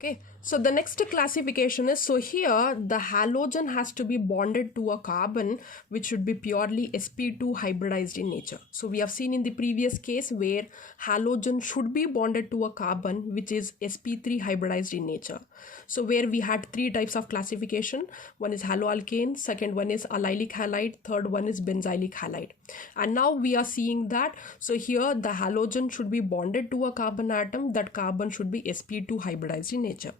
Okay, so the next classification is, so here the halogen has to be bonded to a carbon which should be purely sp2 hybridized in nature. So we have seen in the previous case where halogen should be bonded to a carbon which is sp3 hybridized in nature. So where we had three types of classification, one is haloalkane, second one is allylic halide, third one is benzylic halide. And now we are seeing that, so here the halogen should be bonded to a carbon atom, that carbon should be sp2 hybridized in nature.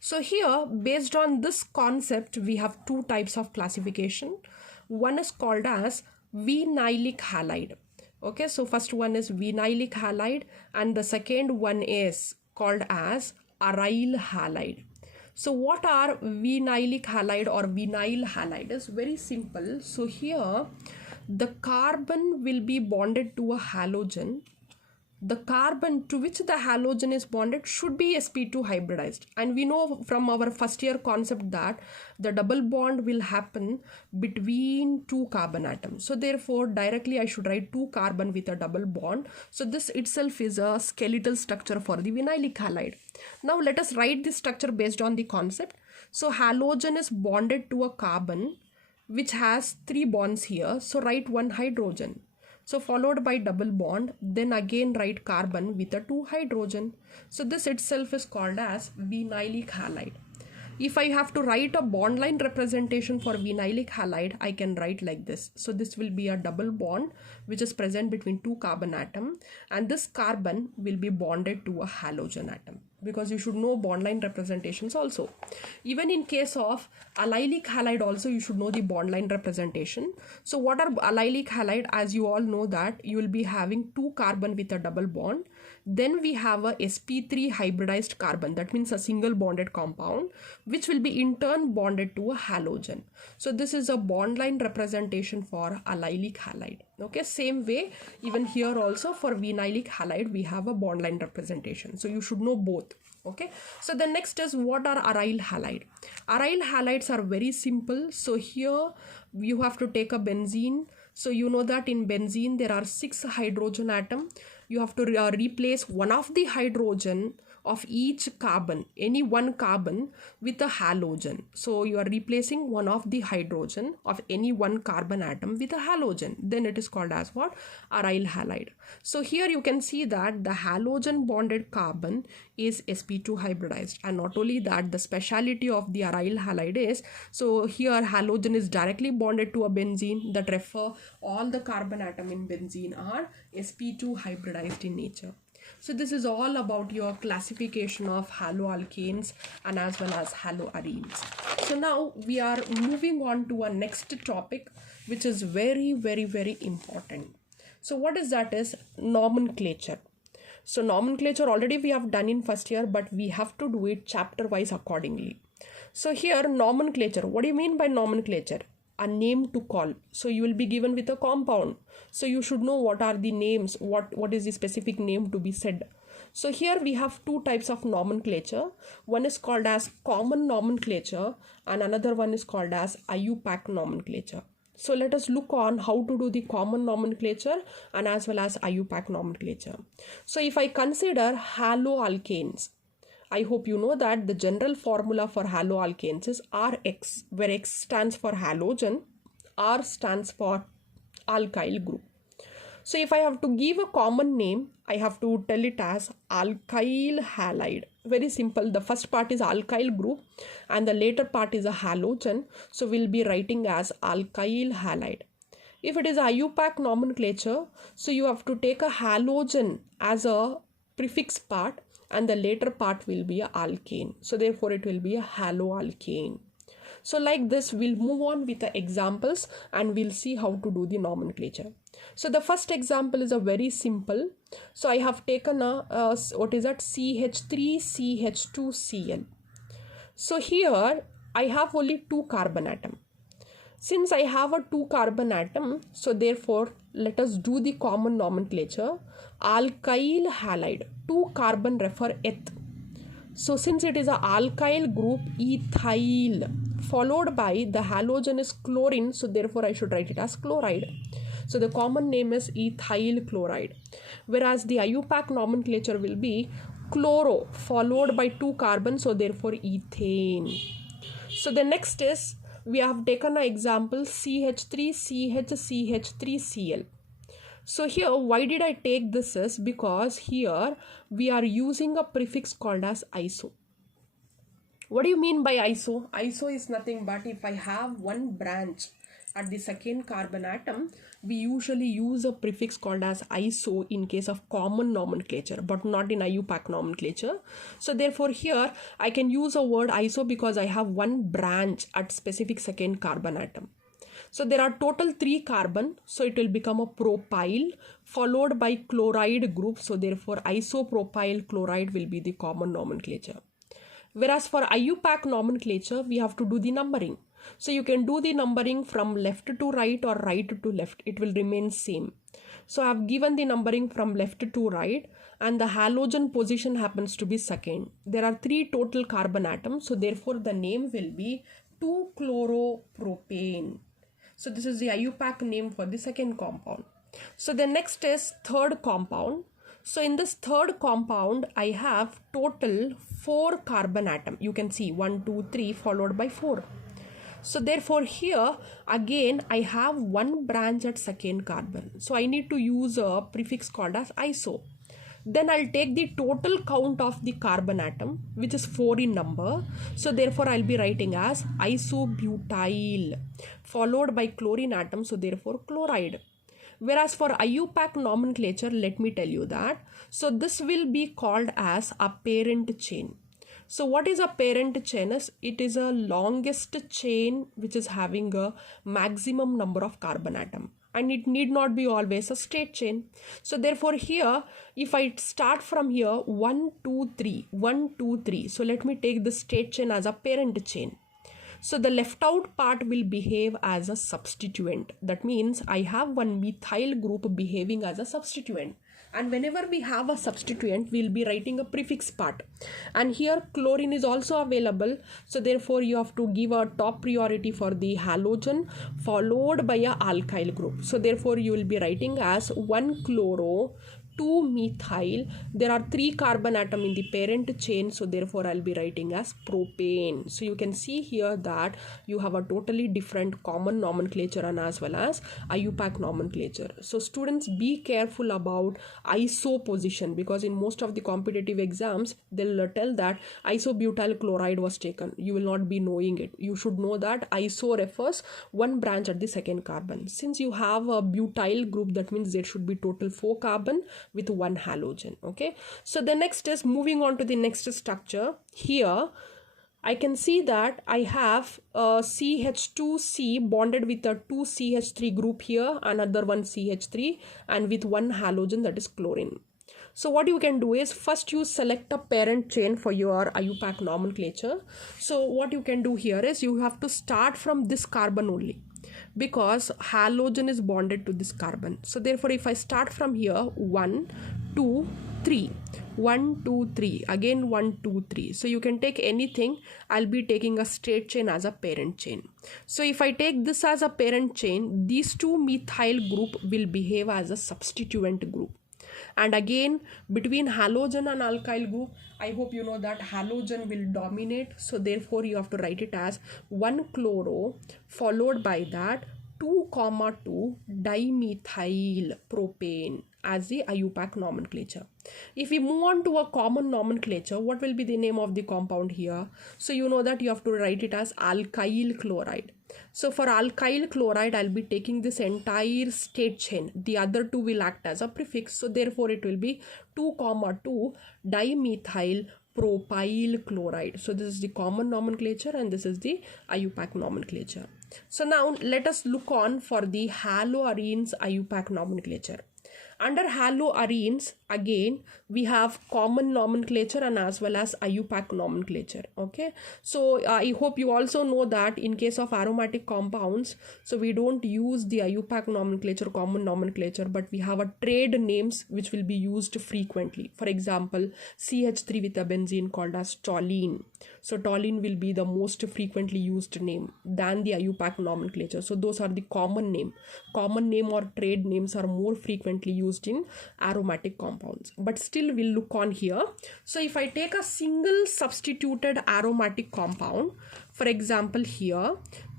So here, based on this concept, we have two types of classification. One is called as vinylic halide. Okay, so first one is vinylic halide and the second one is called as aryl halide. So what are vinylic halide or vinyl halide? Is very simple. So here the carbon will be bonded to a halogen. The carbon to which the halogen is bonded should be sp2 hybridized, and we know from our first year concept that the double bond will happen between two carbon atoms. So therefore directly I should write two carbon with a double bond. So this itself is a skeletal structure for the vinylic halide. Now let us write this structure based on the concept. So halogen is bonded to a carbon which has three bonds here, so write one hydrogen. So followed by double bond, then again write carbon with a two hydrogen. So this itself is called as vinylic halide. If I have to write a bond line representation for vinylic halide, I can write like this. So this will be a double bond which is present between two carbon atom, and this carbon will be bonded to a halogen atom, because you should know bond line representations also. Even in case of allylic halide also you should know the bond line representation. So what are allylic halide? As you all know that you will be having two carbon with a double bond. Then we have a sp3 hybridized carbon, that means a single bonded compound, which will be in turn bonded to a halogen. So this is a bond line representation for allylic halide. Okay, same way even here also for vinylic halide we have a bond line representation. So you should know both. Okay, so the next is, what are aryl halide? Aryl halides are very simple. So here you have to take a benzene. So you know that in benzene there are 6 hydrogen atom. You have to replace one of the hydrogen of each carbon, any one carbon, with a halogen. So you are replacing one of the hydrogen of any one carbon atom with a halogen. Then it is called as what? Aryl halide. So here you can see that the halogen bonded carbon is sp2 hybridized, and not only that, the speciality of the aryl halide is, so here halogen is directly bonded to a benzene, that refer all the carbon atom in benzene are sp2 hybridized in nature. So this is all about your classification of haloalkanes and as well as haloarenes. So now we are moving on to our next topic, which is very important. So what is that? Is nomenclature. So nomenclature already we have done in first year, but we have to do it chapter wise accordingly. So here nomenclature, what do you mean by nomenclature? A name to call. So you will be given with a compound, so you should know what are the names, what is the specific name to be said. So here we have two types of nomenclature. One is called as common nomenclature and another one is called as IUPAC nomenclature. So let us look on how to do the common nomenclature and as well as IUPAC nomenclature. So if I consider haloalkanes, I hope you know that the general formula for haloalkanes is Rx, where X stands for halogen, R stands for alkyl group. So if I have to give a common name, I have to tell it as alkyl halide. Very simple. The first part is alkyl group and the later part is a halogen. So we'll be writing as alkyl halide. If it is IUPAC nomenclature, so you have to take a halogen as a prefix part, and the later part will be a alkane. So therefore it will be a haloalkane. So like this, we'll move on with the examples and we'll see how to do the nomenclature. So the first example is a very simple. So I have taken a what is that? CH3CH2Cl. So here I have only two carbon atom. Since I have a two carbon atom, so therefore let us do the common nomenclature. Alkyl halide, two carbon refer eth. So since it is a alkyl group, ethyl, followed by the halogen is chlorine, so therefore I should write it as chloride. So the common name is ethyl chloride. Whereas the IUPAC nomenclature will be chloro followed by 2 carbon, so therefore ethane. So the next is, we have taken an example CH3, CH, CH3, Cl. So here, why did I take this is because here we are using a prefix called as iso. What do you mean by iso? Iso is nothing but if I have one branch at the second carbon atom, we usually use a prefix called as iso in case of common nomenclature, but not in IUPAC nomenclature. So therefore here I can use a word iso because I have one branch at specific second carbon atom. So there are total 3 carbon, so it will become a propyl followed by chloride group. So therefore isopropyl chloride will be the common nomenclature. Whereas for IUPAC nomenclature, we have to do the numbering. So you can do the numbering from left to right or right to left. It will remain same. So I have given the numbering from left to right, and the halogen position happens to be second. There are 3 total carbon atoms. So therefore the name will be 2-chloropropane. So this is the IUPAC name for the second compound. So the next is third compound. So in this third compound, I have total 4 carbon atom. You can see 1, 2, 3 followed by 4. So therefore here again I have one branch at second carbon. So I need to use a prefix called as iso. Then I'll take the total count of the carbon atom, which is 4 in number. So therefore I'll be writing as isobutyl followed by chlorine atom. So therefore chloride. Whereas for IUPAC nomenclature, let me tell you that. So this will be called as a parent chain. So what is a parent chain? It is a longest chain which is having a maximum number of carbon atom. And it need not be always a straight chain. So therefore here, if I start from here, 1, 2, 3, 1, 2, 3. So let me take the straight chain as a parent chain. So the left out part will behave as a substituent. That means I have one methyl group behaving as a substituent. And whenever we have a substituent, we'll be writing a prefix part. And here chlorine is also available. So therefore you have to give a top priority for the halogen followed by a alkyl group. So therefore you will be writing as 1-chloro, 2-methyl. There are 3 carbon atom in the parent chain, so therefore I'll be writing as propane. So you can see here that you have a totally different common nomenclature and as well as IUPAC nomenclature. So students, be careful about iso position, because in most of the competitive exams they'll tell that isobutyl chloride was taken. You will not be knowing it. You should know that iso refers one branch at the second carbon. Since you have a butyl group, that means there should be total 4 carbon with 1 halogen. Okay, so the next is moving on to the next structure. Here I can see that I have a CH2C bonded with a 2CH3 group here, another one CH3, and with 1 halogen, that is chlorine. So what you can do is, first you select a parent chain for your IUPAC nomenclature. So what you can do here is, you have to start from this carbon only, because halogen is bonded to this carbon. So therefore if I start from here, 1, 2, 3, 1, 2, 3, again 1, 2, 3. So you can take anything. I'll be taking a straight chain as a parent chain. So if I take this as a parent chain, these 2 methyl group will behave as a substituent group. And again, between halogen and alkyl group, I hope you know that halogen will dominate. So therefore you have to write it as 1-chloro followed by that 2,2 dimethyl propane as the IUPAC nomenclature. If we move on to a common nomenclature, what will be the name of the compound here? So you know that you have to write it as alkyl chloride. So for alkyl chloride, I'll be taking this entire state chain. The other 2 will act as a prefix. So therefore it will be 2,2 dimethyl propyl chloride. So this is the common nomenclature and this is the IUPAC nomenclature. So now let us look on for the haloarenes IUPAC nomenclature. Under haloarenes, again, we have common nomenclature and as well as IUPAC nomenclature. Okay, so I hope you also know that in case of aromatic compounds, so we don't use the IUPAC nomenclature, common nomenclature, but we have a trade names which will be used frequently. For example, CH3 with a benzene called as toluene. So toluene will be the most frequently used name than the IUPAC nomenclature. So those are the common name. Common name or trade names are more frequently used in aromatic compounds. compounds, but still we'll look on here. So if I take a single substituted aromatic compound, for example here,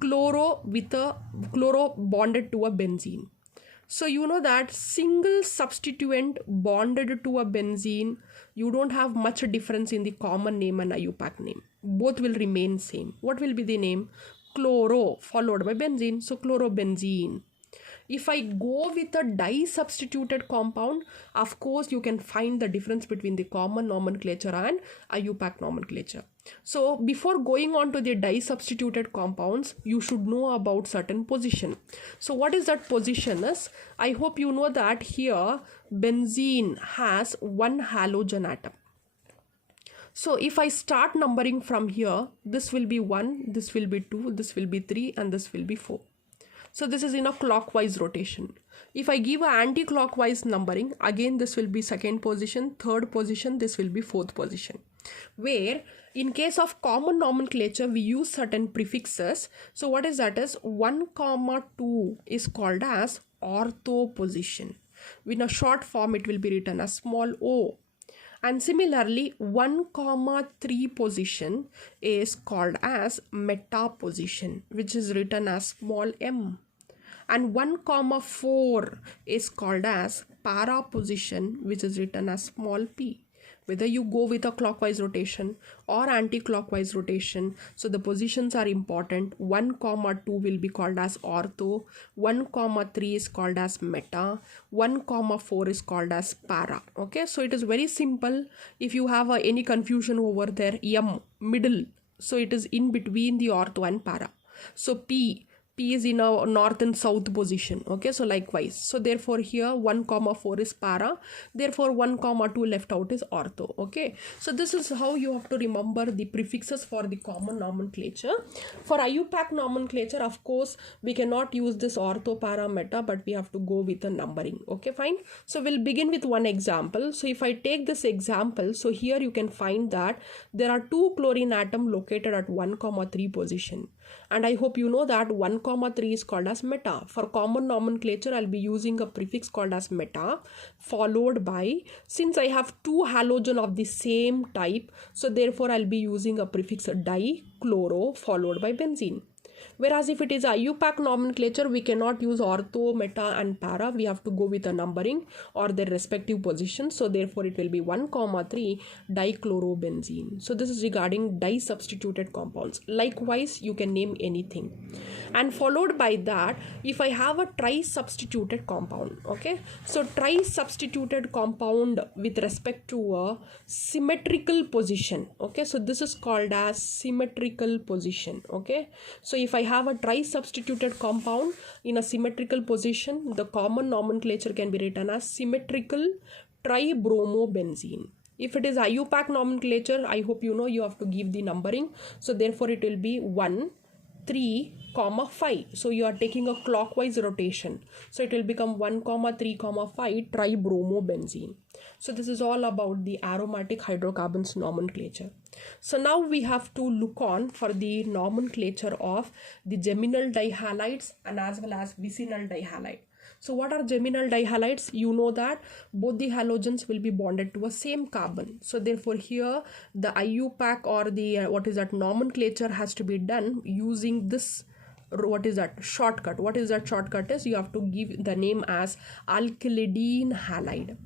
chloro bonded to a benzene. So you know that single substituent bonded to a benzene, you don't have much difference in the common name and IUPAC name. Both will remain same. What will be the name? Chloro followed by benzene. So chlorobenzene. If I go with a di-substituted compound, of course you can find the difference between the common nomenclature and IUPAC nomenclature. So before going on to the di-substituted compounds, you should know about certain position. So what is that position is? I hope you know that here benzene has one halogen atom. So if I start numbering from here, this will be 1, this will be 2, this will be 3, and this will be 4. So this is in a clockwise rotation. If I give an anti-clockwise numbering, again this will be second position, third position, this will be fourth position. Where in case of common nomenclature, we use certain prefixes. So what is that is 1, 2 is called as ortho position. In a short form, it will be written as small o. And similarly, 1, 3 position is called as meta position, which is written as small m. And 1, 4 is called as para position, which is written as small p. Whether you go with a clockwise rotation or anti-clockwise rotation, so the positions are important. 1, 2 will be called as ortho, 1, 3 is called as meta, 1, 4 is called as para. Okay, so it is very simple. If you have any confusion over there, m, middle, so it is in between the ortho and para. So P is in a north and south position. Okay, so likewise, so therefore here 1, 4 is para, therefore 1, 2 left out is ortho. Okay, so this is how you have to remember the prefixes for the common nomenclature. For IUPAC nomenclature, of course, we cannot use this ortho, para, meta, but we have to go with the numbering. Okay, fine. So we'll begin with one example. So if I take this example, so here you can find that there are 2 chlorine atoms located at 1, 3 position. And I hope you know that 1, 3 is called as meta. For common nomenclature, I'll be using a prefix called as meta, followed by, since I have 2 halogen of the same type, so therefore I'll be using a prefix dichloro followed by benzene. Whereas if it is IUPAC nomenclature, we cannot use ortho, meta and para. We have to go with a numbering or their respective positions. So therefore it will be 1, 3 dichlorobenzene. So this is regarding di-substituted compounds. Likewise, you can name anything. And followed by that, if I have a tri-substituted compound, okay, so tri-substituted compound with respect to a symmetrical position, okay, so this is called as symmetrical position. Okay, so if I have a tri-substituted compound in a symmetrical position, the common nomenclature can be written as symmetrical tribromobenzene. If it is IUPAC nomenclature, I hope you know you have to give the numbering. So therefore it will be 1, 3, 5. So you are taking a clockwise rotation. So it will become 1, 3, 5 tribromobenzene. So this is all about the aromatic hydrocarbons nomenclature. So now we have to look on for the nomenclature of the geminal dihalides and as well as vicinal dihalide. So what are geminal dihalides? You know that both the halogens will be bonded to a same carbon. So therefore here the IUPAC or the nomenclature has to be done using this shortcut. What is that shortcut is you have to give the name as alkylidene halide.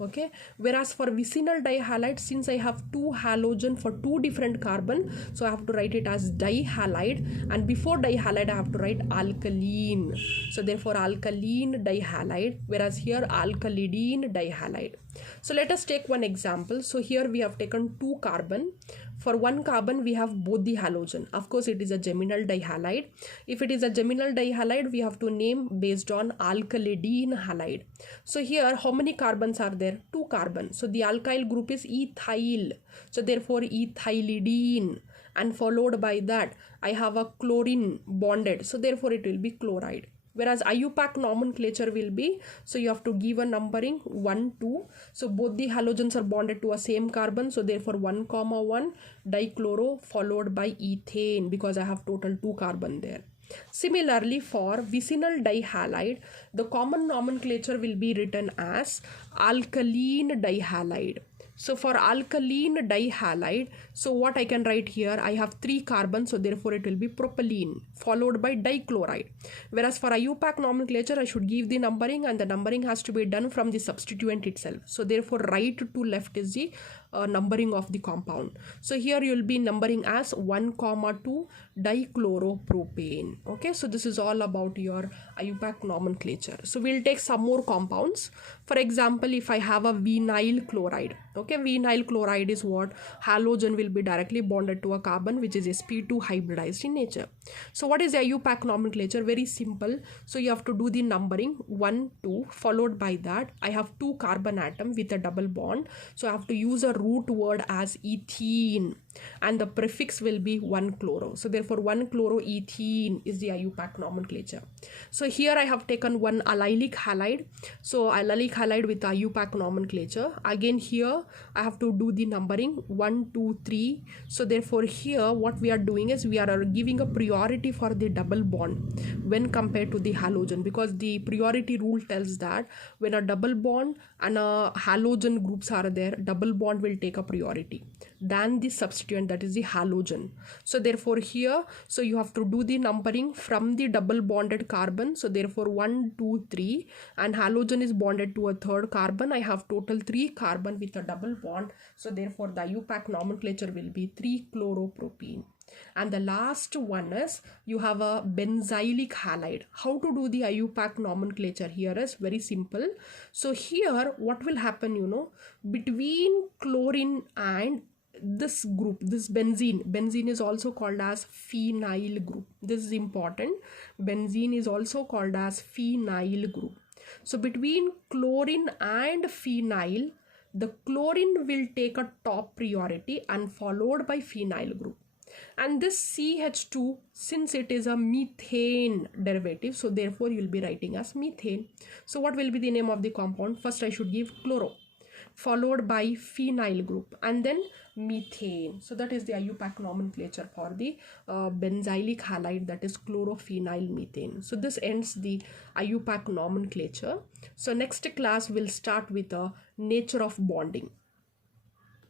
Okay, whereas for vicinal dihalide, since I have 2 halogen for 2 different carbon, so I have to write it as dihalide, and before dihalide I have to write alkaline. So therefore alkaline dihalide, whereas here alkylidene dihalide. So let us take one example. So here we have taken 2 carbon. For 1 carbon we have both the halogen. Of course it is a geminal dihalide. If it is a geminal dihalide, we have to name based on alkylidene halide. So here how many carbons are there? 2 carbons. So the alkyl group is ethyl. So therefore ethylidene, and followed by that I have a chlorine bonded. So therefore it will be chloride. Whereas IUPAC nomenclature will be, so you have to give a numbering 1, 2. So both the halogens are bonded to a same carbon. So therefore 1, 1 dichloro followed by ethane, because I have total 2 carbon there. Similarly, for vicinal dihalide, the common nomenclature will be written as alkaline dihalide. So for alkaline dihalide, so what I can write here, I have 3 carbons, so therefore it will be propylene followed by dichloride. Whereas for IUPAC nomenclature, I should give the numbering, and the numbering has to be done from the substituent itself. So therefore right to left is the numbering of the compound. So here you will be numbering as 1,2 dichloropropane. Okay, so this is all about your IUPAC nomenclature. So we'll take some more compounds. For example, if I have a vinyl chloride, okay, vinyl chloride is what? Halogen will be directly bonded to a carbon which is sp2 hybridized in nature. So what is the IUPAC nomenclature? Very simple. So you have to do the numbering 1, 2, followed by that I have 2 carbon atom with a double bond. So I have to use a root word as ethene, and the prefix will be 1-chloro. So therefore 1-chloroethene is the IUPAC nomenclature. So here I have taken one allylic halide. So allylic halide with IUPAC nomenclature. Again here I have to do the numbering 1, 2, 3. So therefore here what we are doing is we are giving a priority for the double bond when compared to the halogen, because the priority rule tells that when a double bond and a halogen groups are there, double bond will take a priority than the substituent, that is the halogen. So therefore here, so you have to do the numbering from the double bonded carbon. So therefore 1, 2, 3, and halogen is bonded to a third carbon. I have total 3 carbon with a double bond. So therefore the IUPAC nomenclature will be 3-chloropropene. And the last one is you have a benzylic halide. How to do the IUPAC nomenclature here is very simple. So here what will happen, between chlorine and this group, this benzene is also called as phenyl group. This is important. Benzene is also called as phenyl group. So between chlorine and phenyl, the chlorine will take a top priority and followed by phenyl group. And this CH2, since it is a methane derivative, so therefore you will be writing as methane. So what will be the name of the compound? First I should give chloro, followed by phenyl group, and then methane. So that is the IUPAC nomenclature for the benzylic halide, that is chlorophenyl methane. So this ends the IUPAC nomenclature. So next class we'll start with the nature of bonding.